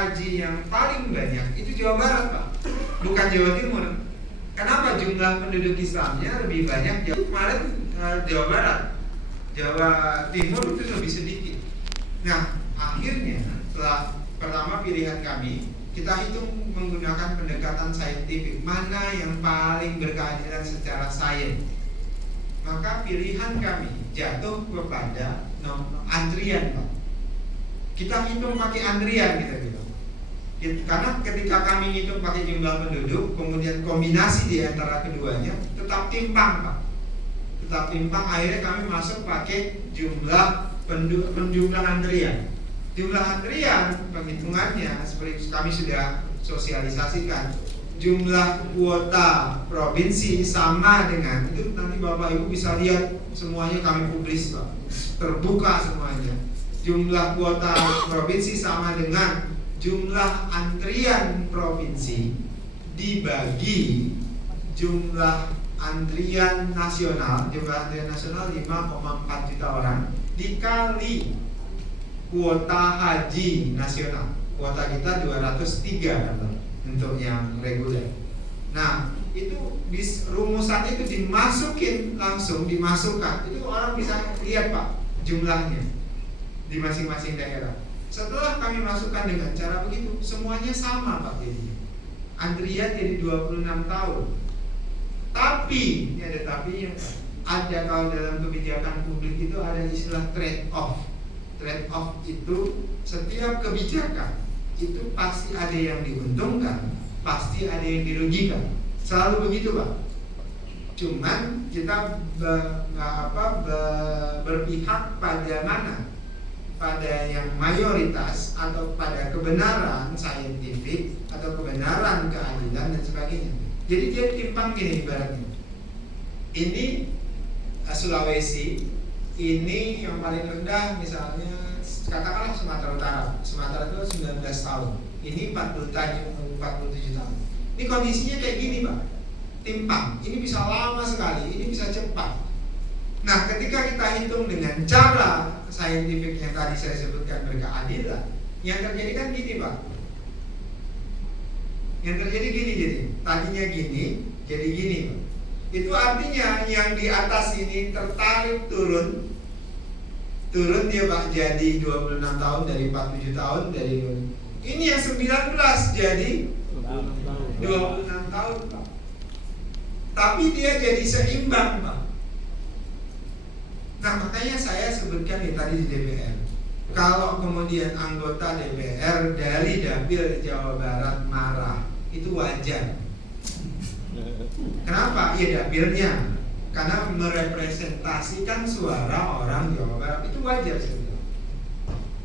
haji yang paling banyak itu Jawa Barat, Pak, bukan Jawa Timur. Kenapa jumlah penduduk Islamnya lebih banyak kemarin Jawa Barat, Jawa Timur itu lebih sedikit. Nah, akhirnya setelah pertama pilihan kami, kita hitung menggunakan pendekatan saintifik, mana yang paling berkeadilan secara sains. Maka pilihan kami jatuh kepada antrian, Pak. Kita hitung pakai antrian kita bilang. Karena ketika kami hitung pakai jumlah penduduk, kemudian kombinasi di antara keduanya tetap timpang, Pak. Tetap timpang, akhirnya kami masuk pakai jumlah penjumlah antrian. Jumlah antrian penghitungannya seperti kami sudah sosialisasikan. Jumlah kuota provinsi sama dengan itu, nanti Bapak Ibu bisa lihat semuanya kami publis, Pak. Terbuka semuanya. Jumlah kuota provinsi sama dengan jumlah antrian provinsi dibagi jumlah antrian nasional. Jumlah antrian nasional 5,4 juta orang dikali kuota haji nasional. Kuota kita 203 kan, untuk yang reguler. Nah, itu rumusan itu langsung dimasukkan. Itu orang bisa lihat, Pak, jumlahnya di masing-masing daerah. Setelah kami masukkan dengan cara begitu, semuanya sama, Pak, jadinya. Antrian jadi 26 tahun. Tapi, ini ada tapinya, Pak. Ada kalau dalam kebijakan publik itu ada istilah trade off. Trade off itu setiap kebijakan itu pasti ada yang diuntungkan, pasti ada yang dirugikan. Selalu begitu, Pak. Cuman kita berpihak pada mana? Pada yang mayoritas atau pada kebenaran saintifik atau kebenaran keadilan dan sebagainya. Jadi dia timpang gini ibaratnya. Ini Sulawesi, ini yang paling rendah misalnya katakanlah Sumatera Utara. Sumatera itu 19 tahun. Ini 47 tahun. Ini kondisinya kayak gini, Pak. Timpang. Ini bisa lama sekali, ini bisa cepat. Nah, ketika kita hitung dengan cara saintifik yang tadi saya sebutkan berkeadilan, yang terjadi kan gini, Pak. Yang terjadi gini, jadi tadinya gini, jadi gini, Pak. Itu artinya yang di atas ini tertarik turun dia, Pak, jadi 26 tahun dari 47 tahun dari ini yang 19 jadi 26 tahun, Pak. Tapi dia jadi seimbang, Pak. Nah, makanya saya sebutkan tadi di DPR. Kalau kemudian anggota DPR dari Dapil Jawa Barat marah, itu wajar. Kenapa? Ya dapilnya, karena merepresentasikan suara orang Jawa Barat, itu wajar sebenarnya.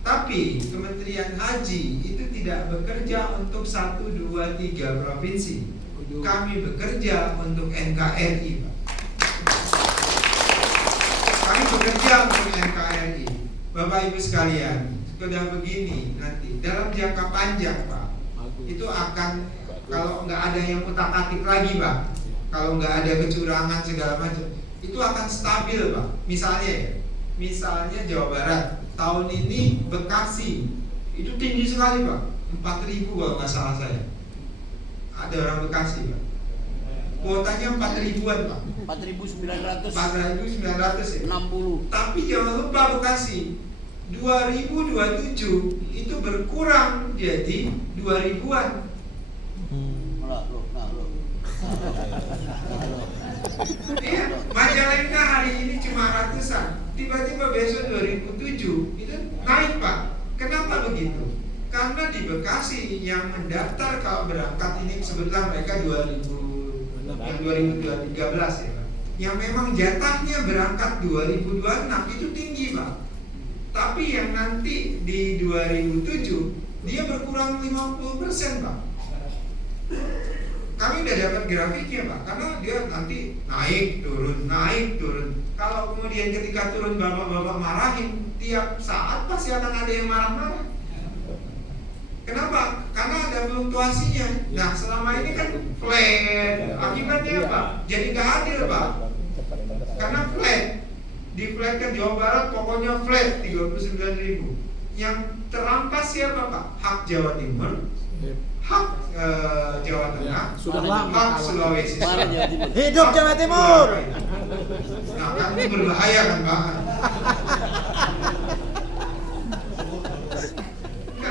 Tapi Kementerian Haji itu tidak bekerja untuk 1, 2, 3 provinsi. Kami bekerja untuk NKRI, Pak. Kami bekerja untuk NKRI. Bapak Ibu sekalian, sudah begini nanti dalam jangka panjang, Pak, itu akan, kalau nggak ada yang utak-atik lagi, Pak, kalau nggak ada kecurangan segala macam, itu akan stabil, Pak. Misalnya Jawa Barat tahun ini Bekasi itu tinggi sekali, Pak, 4.000 kalau nggak salah saya. Ada orang Bekasi, Pak, kuotanya 4.000-an, Pak. 4.900 ya. 60. Tapi jangan lupa Bekasi 2027 itu berkurang jadi 2.000-an. Ya, Majalengka hari ini cuma ratusan, tiba-tiba besok 2007 itu naik, Pak. Kenapa begitu? Karena di Bekasi yang mendaftar kalau berangkat ini sebetulnya mereka 2013 ya, Pak. Yang memang jatahnya berangkat 2026 itu tinggi, Pak. Tapi yang nanti di 2007 dia berkurang 50%, Pak. Kami udah dapat grafiknya, Pak, karena dia nanti naik turun. Kalau kemudian ketika turun bapak-bapak marahin, tiap saat pasti akan ada yang marah-marah. Kenapa? Karena ada fluktuasinya. Nah, selama ini kan flat. Akibatnya apa? Jadi nggak adil, Pak. Karena flat. Di flat kan Jawa Barat pokoknya flat 39.000. Yang terampas siapa Pak? Hak Jawa Timur, hak Jawa Tengah, hak Sulawesi Selatan. Hidup Jawa Timur. Nah, kan ini berbahaya kan Pak?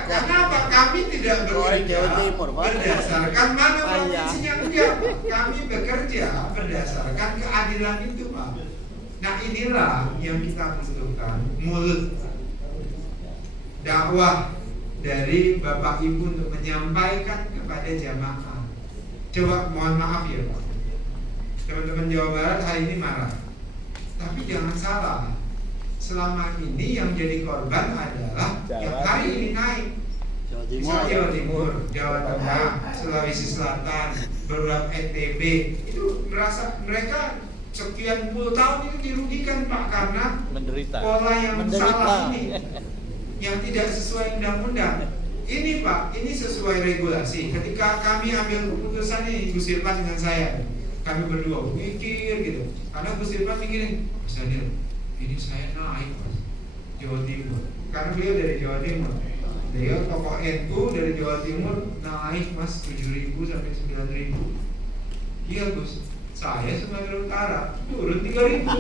Kenapa kami tidak bekerja berdasarkan mana provinsinya enggak? Kami bekerja berdasarkan keadilan itu Pak. Nah inilah yang kita butuhkan, mulut dakwah dari Bapak Ibu untuk menyampaikan kepada jamaah. Coba mohon maaf ya Pak, teman-teman Jawa Barat hari ini marah. Tapi jangan salah, selama ini yang jadi korban adalah yang hari ini naik. Misalnya Jawa Timur, Jawa Tengah, Sulawesi Selatan, beberapa NTB itu mereka sekian puluh tahun itu dirugikan Pak karena pola yang salah ini, yang tidak sesuai undang-undang. Ini Pak, ini sesuai regulasi. Ketika kami ambil keputusan ini, Gus Irfan dengan saya, kami berdua mikir gitu. Karena Gus Irfan mikirin, Mas Daniel, ini saya naik Mas, Jawa Timur. Karena beliau dari Jawa Timur. Beliau tokoh NU dari Jawa Timur naik Mas 7.000 sampai 9.000. Iya Gus, saya Sumatera Utara turun 3.000.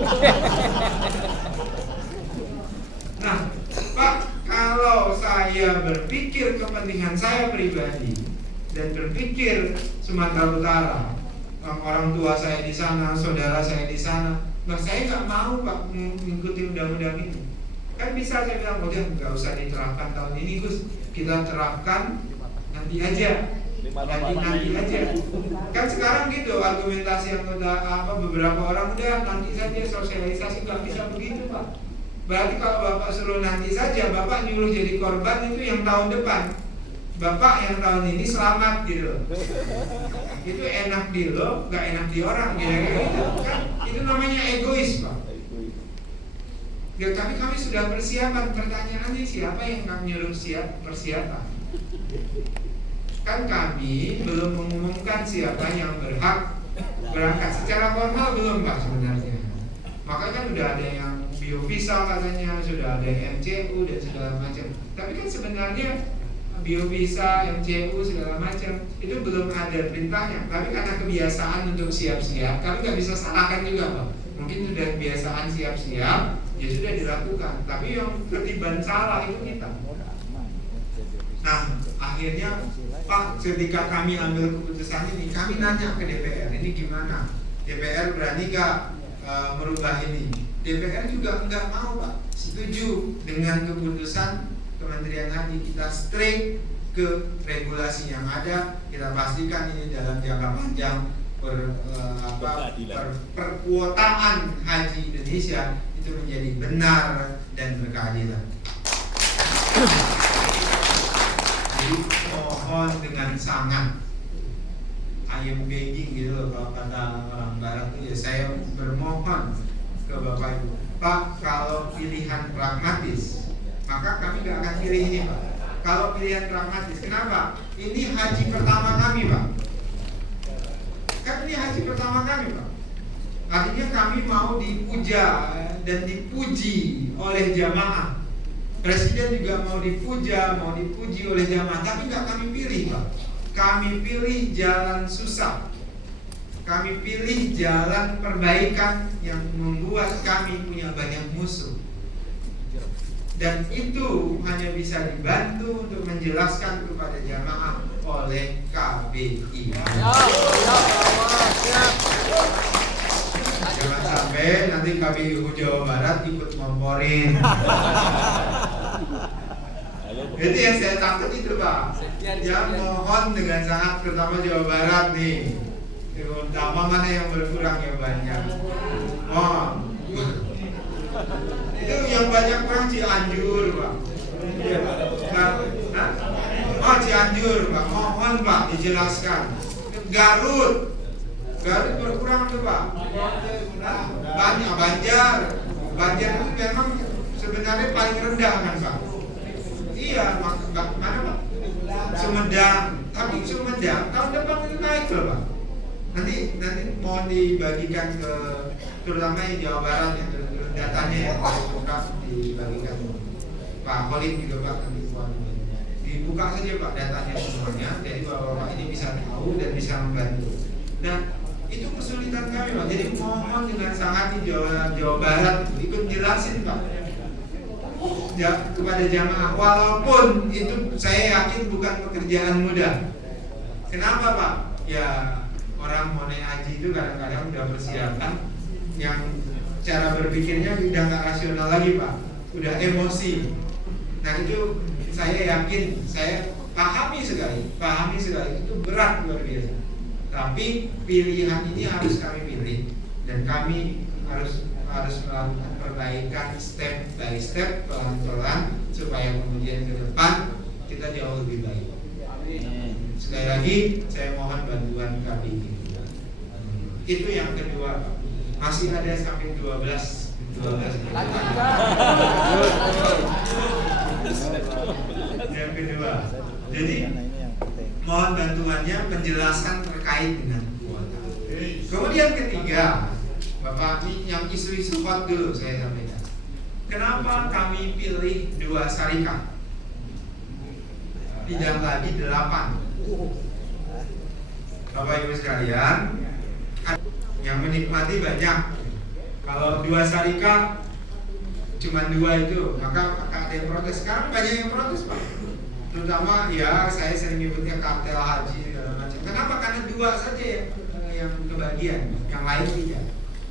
Nah, Pak, kalau saya berpikir kepentingan saya pribadi dan berpikir Sumatera Utara, orang tua saya di sana, saudara saya di sana, nah saya nggak mau Pak mengikuti undang-undang ini. Kan bisa saya bilang, udah nggak usah diterapkan tahun ini Gus, kita terapkan nanti aja, nanti aja. Kan sekarang gitu argumentasi yang udah beberapa orang udah nanti saja sosialisasi, nggak bisa begitu Pak. Berarti kalau Bapak suruh nanti saja, Bapak nyuruh jadi korban itu yang tahun depan. Bapak yang tahun ini selamat gitu. Itu enak di lo, nggak enak di orang gitu. Kan itu namanya egois Pak. Ya, tapi kami sudah persiapan. Pertanyaannya siapa yang kami nyuruh persiapan? Kan kami belum mengumumkan siapa yang berhak berangkat. Secara formal belum Pak sebenarnya. Maka kan udah ada yang biovisa katanya, sudah ada yang MCU dan segala macam. Tapi kan sebenarnya biovisa, MCU segala macam itu belum ada perintahnya. Tapi karena kebiasaan untuk siap-siap, kami nggak bisa salahkan juga Pak. Mungkin sudah kebiasaan siap-siap, ya sudah dilakukan. Tapi yang ketiban salah itu kita. Nah, akhirnya Pak, ketika kami ambil keputusan ini, kami nanya ke DPR, ini gimana? DPR berani nggak merubah ini? DPR juga nggak mau Pak, setuju dengan keputusan Kementerian Haji. Kita straight ke regulasi yang ada, kita pastikan ini dalam jangka panjang perkuotaan haji Indonesia itu menjadi benar dan berkeadilan. Jadi mohon dengan sangat, I am begging gitu loh kalau kata orang Barat itu, ya saya bermohon ke Bapak Ibu, Pak, kalau pilihan pragmatis maka kami gak akan pilih ini Pak. Kalau pilihan pragmatis, kenapa? Ini haji pertama kami Pak. Kan ini haji pertama kami Pak. Artinya kami mau dipuja dan dipuji oleh jamaah. Presiden juga mau dipuja, mau dipuji oleh jamaah. Tapi gak kami pilih Pak. Kami pilih jalan susah. Kami pilih jalan perbaikan yang membuat kami punya banyak musuh. Dan itu hanya bisa dibantu untuk menjelaskan kepada jamaah oleh KBI. Jangan sampai nanti KBI Jawa Barat ikut ngomporin. Itu yang saya takut itu Pak. Ya mohon dengan sangat, terutama Jawa Barat nih. Utama mana yang berkurang ya banyak. Oh, itu yang banyak kurang Cianjur Pak. Oh Cianjur Pak, mohon Pak dijelaskan. Garut berkurang tuh Pak. Banyak Banjar itu memang sebenarnya paling rendah kan Pak. Iya, mana Pak? Sumedang, tapi Sumedang tahun depan itu naik loh Pak. Nanti mohon dibagikan ke terutama yang Jawa Barat yang datanya yang lengkap dibagikan. Pak Khalid juga Pak nanti dibuka saja Pak datanya semuanya, jadi Bapak ini bisa tahu dan bisa membantu. Nah itu kesulitan kami Pak, jadi mohon dengan sangat di Jawa Barat ikut jelasin Pak kepada jamaah, walaupun itu saya yakin bukan pekerjaan mudah. Kenapa Pak? Ya orang mau naik haji itu kadang-kadang udah persiapan yang cara berpikirnya udah nggak rasional lagi Pak, udah emosi. Nah itu saya yakin, saya pahami sekali itu berat luar biasa. Tapi pilihan ini harus kami pilih dan kami harus melakukan perbaikan step by step, pelan-pelan supaya kemudian ke depan kita jauh lebih baik. Sekali lagi saya mohon bantuan KPI. Itu yang kedua Pak. Masih ada sampai 12 yang kedua. Jadi mohon bantuannya penjelasan terkait dengan kuota. Kemudian ketiga, Bapak ini yang isu-isu hot dulu saya sampaikan. Kenapa kami pilih 2 syarikat? Tidak lagi 8. Bapak Ibu sekalian, yang menikmati banyak. Kalau 2 syarikat cuma 2 itu, maka ada yang protes. Sekarang banyak yang protes Pak. Terutama ya saya sering nyebutnya kartel haji segala macam. Kenapa? Karena 2 saja yang kebagian, yang lain tidak.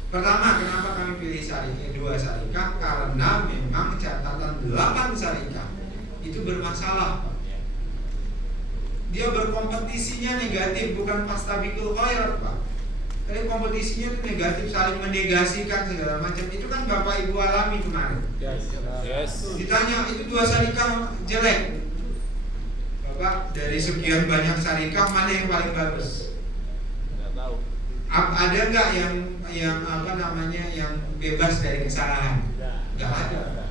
Pertama, kenapa kami pilih 2 syarikat? Karena memang catatan 8 syarikat itu bermasalah Pak. Dia berkompetisinya negatif, bukan fastabiqul khairat Pak. Tapi kompetisinya itu negatif, saling menegasikan segala macam. Itu kan Bapak Ibu alami kemarin. Yes. Ditanya itu 2 syarikat jelek. Bapak dari sekian banyak syarikat mana yang paling bagus? Nggak tahu. Ada nggak yang apa namanya yang bebas dari kesalahan? Nggak ada.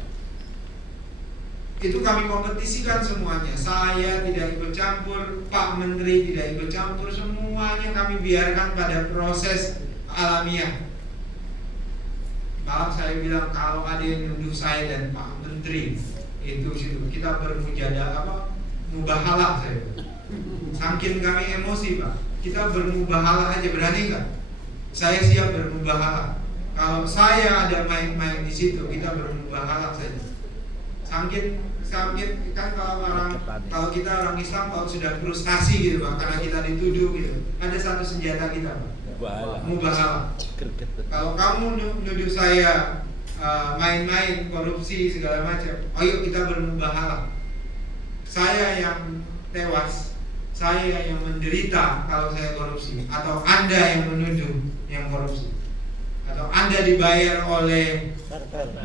Itu kami kompetisikan semuanya. Saya tidak ikut campur, Pak Menteri tidak ikut campur, semuanya kami biarkan pada proses alamiah. Maaf saya bilang kalau ada yang nuduh saya dan Pak Menteri itu kita mubahalah saya. Saking kami emosi Pak, kita bermubahalah aja, berani nggak? Saya siap bermubahalah. Kalau saya ada main-main di situ, kita bermubahalah saja. Saking kan kalau kita orang Islam kalau sudah frustasi gitu Pak, karena kita dituduh gitu, ada satu senjata kita Pak, mubahalah. Kalau kamu nuduh saya main-main korupsi segala macam, ayo kita bermubahalah. Saya yang tewas, saya yang menderita kalau saya korupsi, atau Anda yang menuduh yang korupsi, atau Anda dibayar oleh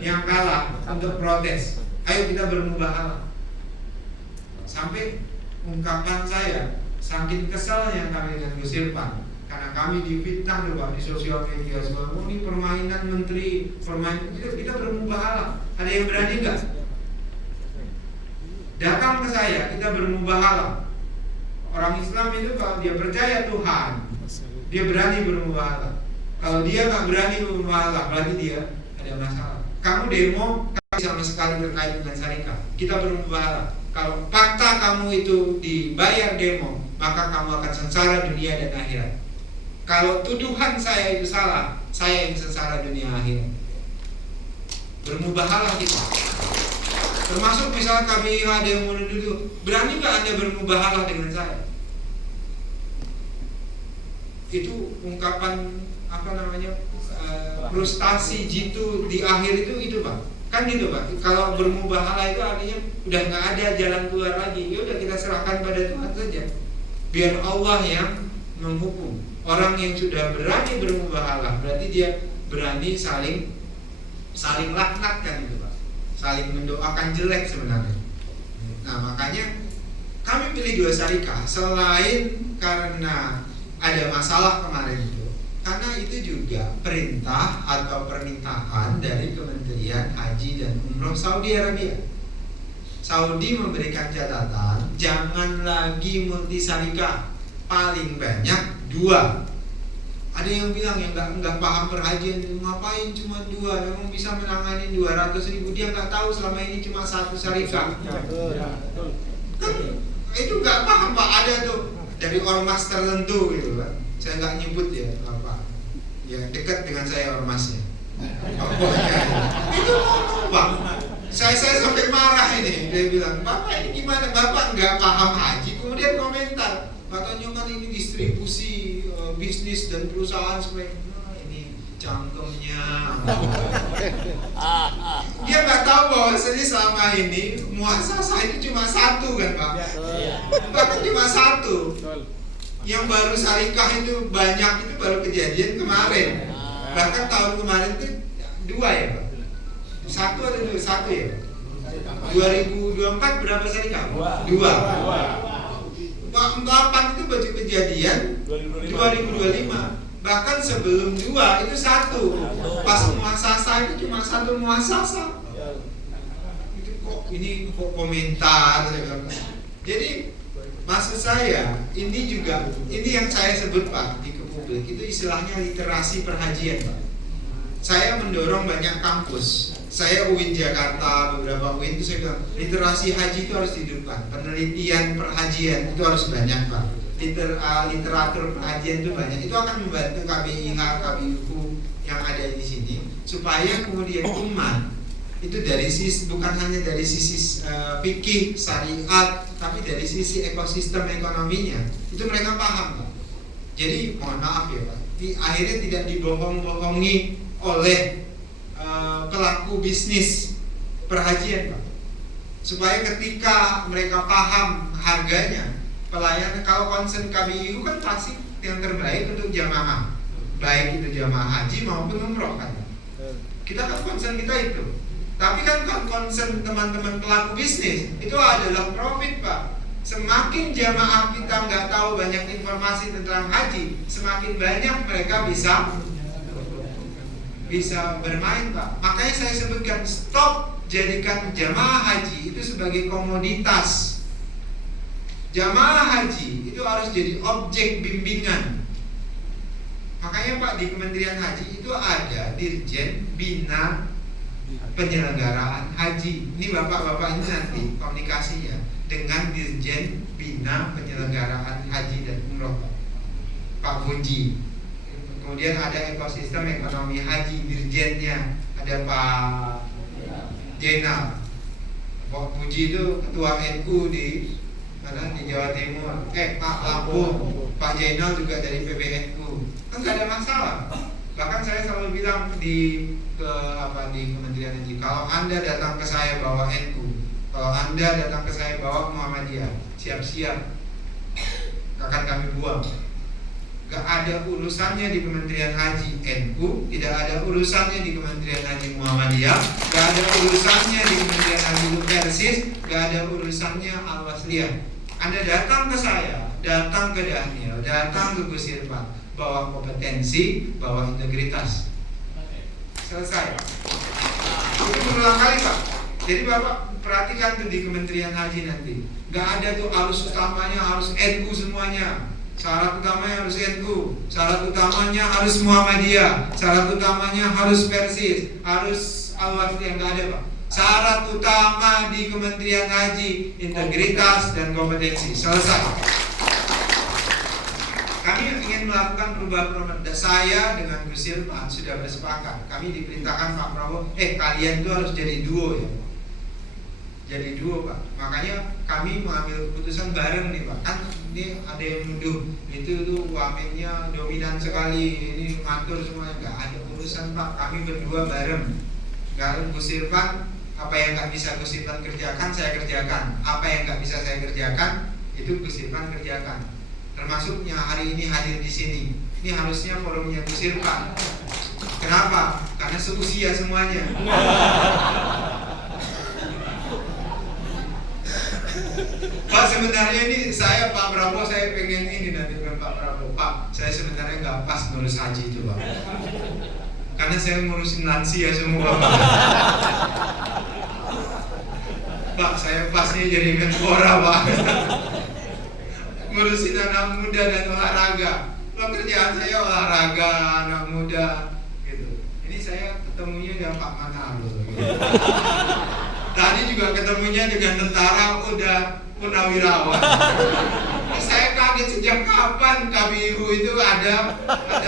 yang kalah untuk protes. Ayo kita bermubahalah. Sampai ungkapan saya, saking kesalnya kami dengan Gus Irfan, karena kami difitnah loh Pak di sosial media semua. Ini permainan menteri, kita bermubahalah. Ada yang berani nggak? Datang ke saya, kita bermubahalah. Orang Islam itu kalau dia percaya Tuhan, dia berani bermubahalah. Kalau dia nggak berani bermubahalah, berarti dia ada masalah. Kamu demo sama sekali terkait dengan syarikat, kita bermubahalah. Kalau fakta kamu itu dibayar demo, maka kamu akan sengsara dunia dan akhirat. Kalau tuduhan saya itu salah, saya yang sengsara dunia akhirat. Bermubahalah kita. Termasuk misalnya kami ada yang menuduh, berani nggak Anda bermubahalah dengan saya? Itu ungkapan frustasi jitu di akhir itu Pak. Kan gitu Pak, kalau bermubahalah itu artinya udah nggak ada jalan keluar lagi. Ya udah kita serahkan pada Tuhan saja, biar Allah yang menghukum. Orang yang sudah berani bermubahalah berarti dia berani saling laknat kan gitu Pak, saling mendoakan jelek sebenarnya. Nah makanya kami pilih 2 syarikat selain karena ada masalah kemarin itu, karena itu juga perintah atau permintaan dari Kementerian Haji dan Umroh Saudi Arabia. Saudi memberikan catatan, jangan lagi multi syarikat, paling banyak 2 Ada yang bilang yang nggak paham perhajian, ngapain cuma 2, memang bisa menangani 200.000, dia nggak tahu selama ini cuma 1 syarikat. Kan itu nggak paham Pak, ada tuh dari ormas tertentu gitu Pak. Saya nggak nyebut ya apa, ya dekat dengan saya ormasnya. Itu ngomong Pak, saya sampai marah ini. Dia bilang, Bapak ini gimana? Bapak nggak paham haji, kemudian komentar, katanya kan ini distribusi bisnis dan perusahaan supaya ini cangkemnya. Dia nggak tahu bahwasanya selama ini muasasah itu cuma 1 kan Pak? Bahkan cuma 1. Yang baru syarikah itu banyak itu baru kejadian kemarin. Bahkan tahun kemarin itu 2 ya Pak? 1 atau 2? 1 ya? 2024 berapa syarikah? 2. Pak 4 itu baru kejadian 2025. Bahkan sebelum 2 itu 1. Pas muasasah itu cuma 1 muasasah. Itu kok ini kok komentar. Jadi maksud saya ini juga, ini yang saya sebut Pak di publik itu istilahnya literasi perhajian Pak. Saya mendorong banyak kampus. Saya UIN Jakarta, beberapa UIN itu saya bilang literasi haji itu harus dihidupkan. Penelitian perhajian itu harus banyak Pak. Literatur perhajian itu banyak. Itu akan membantu KBIH, KBIU yang ada di sini supaya kemudian umat itu dari sisi, bukan hanya dari sisi fikih, syariat, tapi dari sisi ekosistem ekonominya itu mereka paham Pak. Jadi mohon maaf ya Pak, akhirnya tidak dibohong-bohongi oleh pelaku bisnis perhajian Pak, supaya ketika mereka paham harganya, pelayanan, kalau concern KBIU kan pasti yang terbaik untuk jamaah, baik itu jamaah haji maupun umroh kan. Kita kan concern kita itu. Tapi kan concern teman-teman pelaku bisnis itu adalah profit Pak. Semakin jamaah kita nggak tahu banyak informasi tentang haji, semakin banyak mereka bisa bermain Pak. Makanya saya sebutkan, stop jadikan jamaah haji itu sebagai komoditas. Jamaah haji itu harus jadi objek bimbingan. Makanya Pak, di Kementerian Haji itu ada Dirjen Bina Penyelenggaraan Haji. Ini bapak-bapak ini nanti komunikasinya dengan Dirjen Bina Penyelenggaraan Haji dan Umroh Pak Puji. Kemudian ada ekosistem ekonomi haji, dirjennya ada Pak Jenal. Pak Puji itu ketua NU di mana, di Jawa Timur. Pak Lampung. Pak Jenal juga dari PBNU. Kan nggak ada masalah. Bahkan saya selalu bilang di Kementerian Haji, kalau Anda datang ke saya bawa NU, kalau Anda datang ke saya bawa Muhammadiyah, siap-siap akan kami buang. Gak ada urusannya di Kementerian Haji NU, tidak ada urusannya di Kementerian Haji Muhammadiyah, gak ada urusannya di Kementerian Haji Persis, gak ada urusannya Al-Wasliyah. Anda datang ke saya, datang ke Daniel, datang ke Gus Irfan, bawa kompetensi, bawa integritas. Selesai. Itu berulang kali Pak. Jadi Bapak perhatikan tuh di Kementerian Haji nanti, gak ada tuh arus utamanya harus NU semuanya. Syarat utamanya harus NU, syarat utamanya harus Muhammadiyah, syarat utamanya harus Persis, harus Al-Wasliyah, nggak ada Pak. Syarat utama di Kementerian Haji integritas dan kompetensi. Selesai. Kami ingin melakukan perubahan. Saya dengan Gus Irfan sudah bersepakat. Kami diperintahkan Pak Prabowo, kalian itu harus jadi duo ya. Jadi duo Pak. Makanya kami mengambil keputusan bareng nih Pak. Kan ini ada yang nuduh itu tuh wamennya dominan sekali, ini mengatur semuanya. Nggak ada urusan Pak. Kami berdua bareng. Kalau Gus Irfan, apa yang nggak bisa Gus Irfan kerjakan saya kerjakan. Apa yang nggak bisa saya kerjakan itu Gus Irfan kerjakan. Termasuknya hari ini hadir di sini. Ini harusnya forumnya Gus Irfan. Kenapa? Karena seusia semuanya. Pak, sebenarnya ini saya Pak Prabowo, saya pengen ini nanti dengan Pak Prabowo. Pak, saya sebenarnya nggak pas ngurus haji itu Pak, karena saya ngurusin lansia semua Pak, saya pasnya jadi menpora Pak, ngurusin anak muda dan olahraga. Kalau kerjaan saya olahraga, anak muda, gitu. Ini saya ketemunya dengan Pak Manado. Gitu. Tadi juga ketemunya dengan tentara udah purnawirawan. Saya kaget sejak kapan KBIU itu ada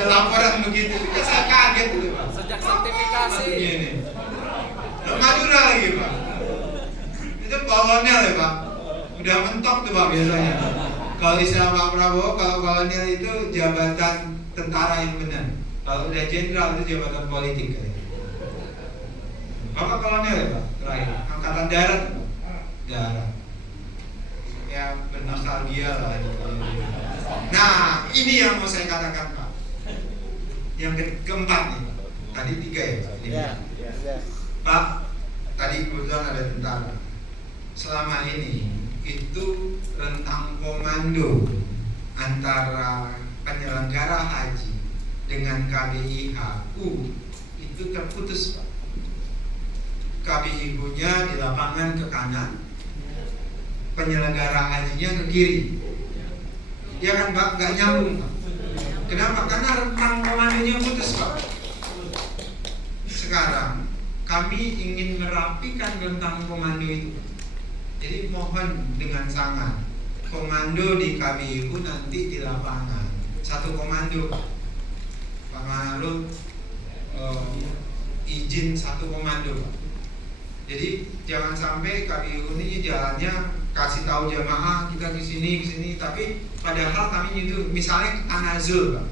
laporan begitu. Saya kaget gitu Pak. Sejak sertifikasi. Ini. Madura lagi Pak. Itu kolonel ya Pak. Udah mentok tuh Pak biasanya. Kalau istilah Pak Prabowo, kalau kolonel itu jabatan tentara yang benar. Kalau udah jenderal itu jabatan politik. Bapak kolonel ya Pak? Terakhir, angkatan darat. Darat. Ya bernostalgia lah. Nah, ini yang mau saya katakan Pak. Yang keempat nih. Tadi 3 ya Pak. Pak, tadi kebetulan ada tentara. Selama ini itu rentang komando antara penyelenggara haji dengan KBIHU itu terputus Pak. KBIHU-nya di lapangan ke kanan, penyelenggara hajinya ke kiri. Ya kan Pak, nggak nyambung Pak. Kenapa? Karena rentang komandonya putus Pak. Sekarang kami ingin merapikan rentang komando itu. Jadi mohon dengan sangat, komando di KBIHU nanti di lapangan satu komando Pak. Pak Manado izin satu komando Pak. Jadi jangan sampai KBIHU ini jalannya kasih tahu jamaah kita di sini, tapi padahal kami itu misalnya tanazul Pak.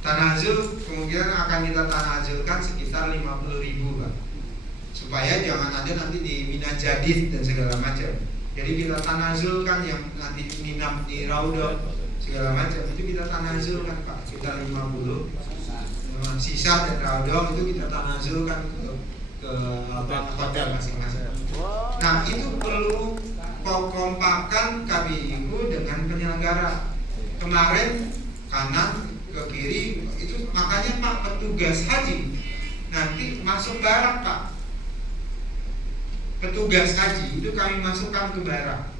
Tanazul kemungkinan akan kita tanazulkan sekitar 50.000 Pak. Supaya jangan ada nanti di Mina Jadid dan segala macam. Jadi kita tanazulkan yang nanti minam di Raudhah segala macam itu kita tanazulkan Pak, sekitar 50. Sisa dan Raudhah itu kita tanazulkan ke hotel masing-masing. Nah itu perlu kompakan KBIHU dengan penyelenggara. Kemarin kanan ke kiri itu makanya Pak petugas haji nanti masuk barak Pak. Petugas haji itu kami masukkan ke barak.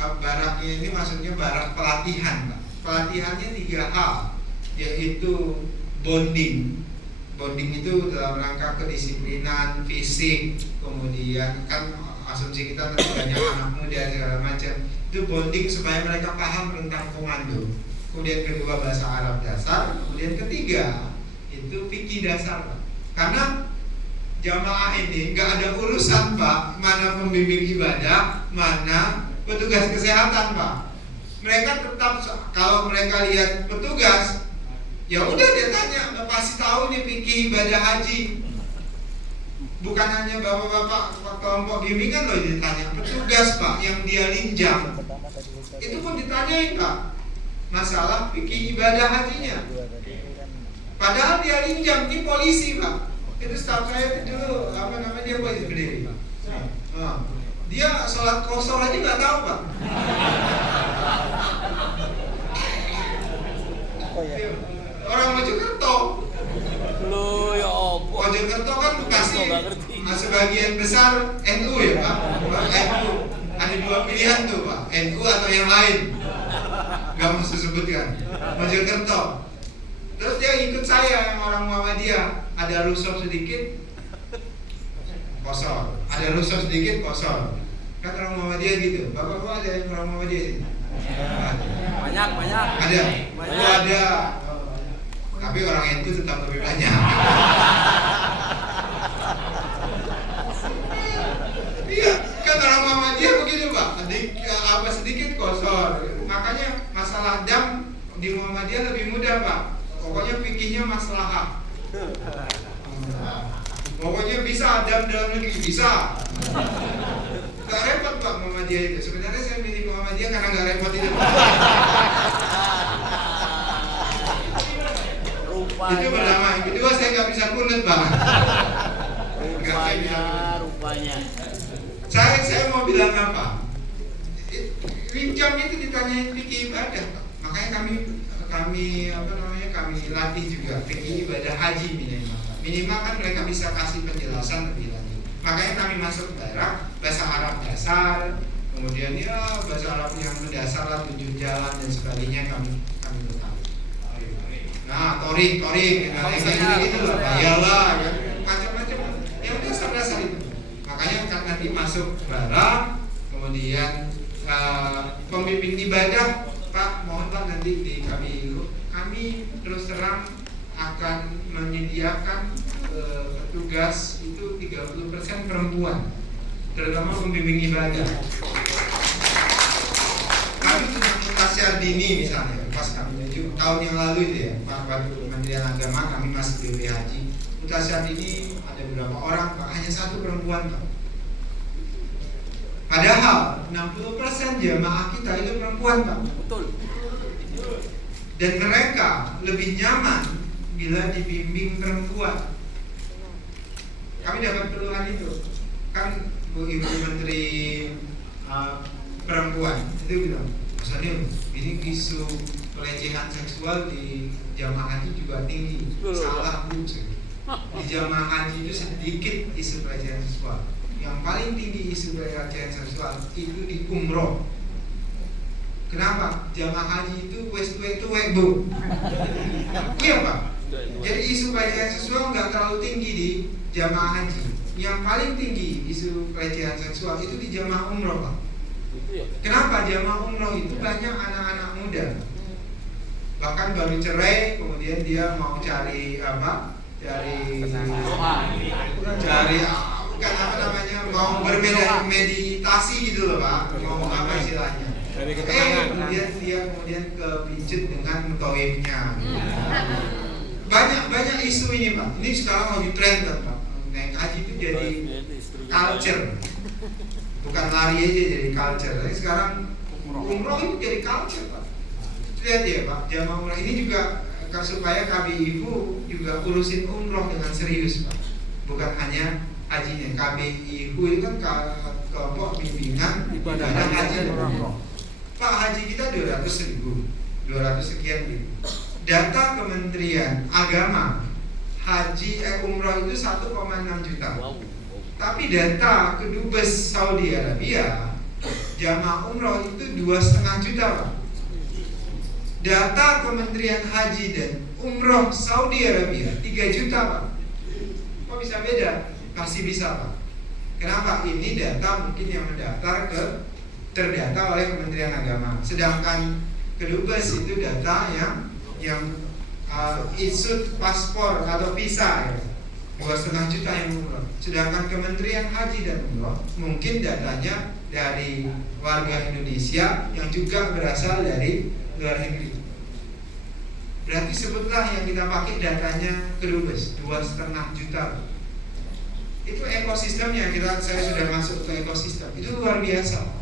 Baraknya ini maksudnya barak pelatihan Pak. Pelatihannya 3 hal, yaitu bonding. Bonding itu dalam rangka kedisiplinan fisik, kemudian kan asumsi kita nanti banyak anak muda segala macam. Itu bonding supaya mereka paham tentang komando. Kemudian kedua bahasa Arab dasar, kemudian ketiga itu fikih dasar Pak. Karena jamaah ini nggak ada urusan Pak, mana pembimbing ibadah, mana petugas kesehatan Pak. Mereka tetap kalau mereka lihat petugas, ya udah dia tanya, pasti tahu nih fikih ibadah haji. Bukan hanya bapak-bapak kelompok bimbingan loh ditanya, petugas Pak yang dia linjam itu pun ditanyain Pak masalah fikih ibadah hajinya. Padahal dia linjam, ini polisi Pak. Itu staff saya itu dulu dia polisi berdiri. Dia sholat kosor aja nggak tahu Pak. Orang Mojokerto. Lu ya opo. Mojokerto kan pasti sebagian besar NU ya Pak. NU. Ada 2 pilihan tuh Pak, NU atau yang lain. Gak mau sebutkan. Mojokerto. Terus dia ikut saya yang orang Muhammadiyah. Ada rusuk sedikit kosor, ada rusuk sedikit kosor. Kan orang Muhammadiyah gitu. Bapak-bapak ada yang orang Muhammadiyah sini? Banyak. Ada. Ada. Tapi orang itu tetap lebih banyak. Iya, kan orang Muhammadiyah begitu Pak. Sedikit kosor. Makanya masalah dam di Muhammadiyah lebih mudah Pak. Pokoknya fikihnya maslahah. Pokoknya bisa dam dalam negeri bisa. Gak repot Pak Muhammadiyah itu. Sebenarnya saya milih Muhammadiyah karena gak repot itu. Itu pertama. Yang kedua saya gak bisa kunut Pak. Rupanya. Saya mau bilang apa? Rincam itu ditanyain fikih ibadah Pak. Makanya kami latih juga fikih ibadah haji minimal kan mereka bisa kasih penjelasan lebih lanjut. Makanya kami masuk barak bahasa Arab dasar, kemudian ya bahasa Arab yang mendasar lah, tunjuk jalan dan sebagainya kami letak. Nah, torik, kayak gitu lah, bayalah, kan macam-macam. Ya udah dasar itu. Makanya kan nanti masuk barang, kemudian pembimbing ibadah, Pak, mohon Pak nanti di kami terus terang akan menyediakan petugas itu 30% perempuan, terutama pembimbing ibadah. Kami sudah mutasyar dini misalnya, pas kami menuju tahun yang lalu itu ya, waktu Kementerian Agama kami masih BP Haji, mutasyar dini ada beberapa orang, Pak, hanya satu perempuan, Pak. Padahal 60% jamaah kita itu perempuan, Pak. Betul. Dan mereka lebih nyaman bila dibimbing perempuan. Kami dapat keluhan itu. Kan Bu Ibu Menteri Perempuan itu bilang, Mas Adil, ini isu pelecehan seksual di jamaah haji juga tinggi. Salah Bu. Di jamaah haji itu sedikit isu pelecehan seksual. Yang paling tinggi isu pelecehan seksual itu di umroh. Kenapa? Jamaah haji itu wes tuwek Bu. Iya Pak. Jadi isu pelecehan seksual nggak terlalu tinggi di jamaah haji. Yang paling tinggi isu pelecehan seksual itu di jamaah umroh Pak. Kenapa? Jamaah umroh itu banyak anak-anak muda. Bahkan baru cerai, kemudian dia mau cari apa? Bukan apa namanya, mau bermeditasi gitu loh Pak. Mau apa istilahnya? Kemudian dia kepincut dengan mutawifnya. Banyak isu ini Pak. Ini sekarang lagi tren kan Pak. Naik haji itu jadi culture. Bukan lari aja jadi culture. Tapi sekarang umroh itu jadi culture Pak. Lihat ya Pak, jamaah umroh ini juga supaya KBIU juga urusin umroh dengan serius Pak. Bukan hanya hajinya. KBIU itu kan kelompok bimbingan ibadah haji dan umroh. Pak, haji kita 200.000, 200 sekian gitu. Data Kementerian Agama, haji umroh itu 1,6 juta. Tapi data Kedubes Saudi Arabia, jamaah umroh itu 2,5 juta Pak. Data Kementerian Haji dan Umroh Saudi Arabia 3 juta Pak. Kok bisa beda? Pasti bisa Pak. Kenapa? Ini data mungkin yang terdata oleh Kementerian Agama. Sedangkan Kedubes itu data yang isut paspor atau visa ya, 2,5 juta yang umroh. Sedangkan Kementerian Haji dan Umroh mungkin datanya dari warga Indonesia yang juga berasal dari luar negeri. Berarti sebutlah yang kita pakai datanya Kedubes 2,5 juta. Itu ekosistemnya, saya sudah masuk ke ekosistem. Itu luar biasa.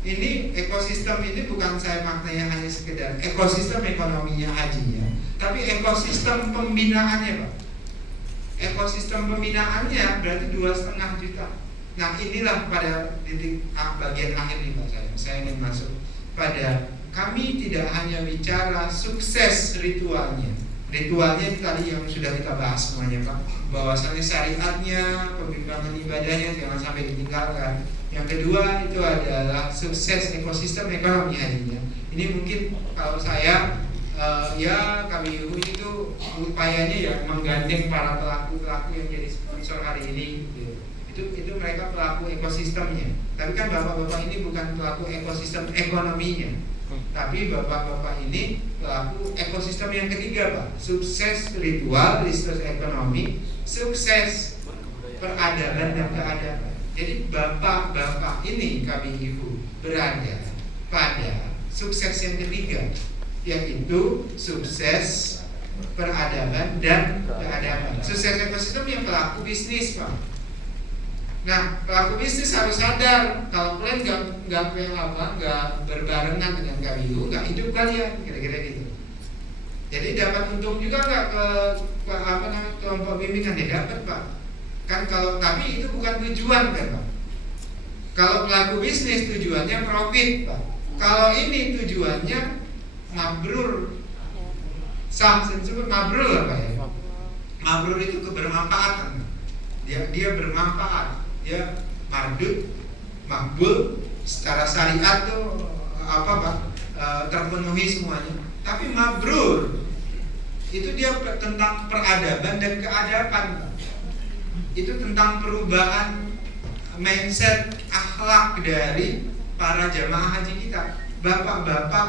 Ini ekosistem ini bukan saya maknanya hanya sekedar ekosistem ekonominya hajinya, tapi ekosistem pembinaannya Pak. Ekosistem pembinaannya berarti 2,5 juta. Nah inilah pada titik bagian akhir nih Pak, saya ingin masuk pada kami tidak hanya bicara sukses ritualnya. Ritualnya itu tadi yang sudah kita bahas semuanya Pak, bahwasannya syariatnya, pembimbingan ibadahnya jangan sampai ditinggalkan. Yang kedua itu adalah sukses ekosistem ekonomi hajinya. Ini mungkin kalau saya ya KBIU itu upayanya ya menggandeng para pelaku-pelaku yang jadi sponsor hari ini gitu. Itu mereka pelaku ekosistemnya. Tapi kan bapak-bapak ini bukan pelaku ekosistem ekonominya, tapi bapak-bapak ini pelaku ekosistem yang ketiga Pak. Sukses ritual, sukses ekonomi, sukses peradaban dan keadaban. Jadi bapak-bapak ini KBIU berada pada sukses yang ketiga, yaitu sukses peradaban dan keadaban. Sukses ekosistem yang pelaku bisnis Pak. Nah, pelaku bisnis harus sadar kalau kalian nggak berbarengan dengan KBIU, nggak hidup kalian, kira-kira gitu. Jadi dapat untung juga nggak ke kelompok bimbingan? Ya dapat Pak. Kan kalau, tapi itu bukan tujuan kan Pak. Kalau pelaku bisnis tujuannya profit Pak. Kalau ini tujuannya mabrur, sah disebut mabrur apa ya? Mabrur itu kebermanfaatan. Dia bermanfaat. Dia mardut, makbul secara syariat tuh apa Pak, terpenuhi semuanya. Tapi mabrur itu dia tentang peradaban dan keadaban Pak. Itu tentang perubahan mindset akhlak dari para jamaah haji kita. Bapak-bapak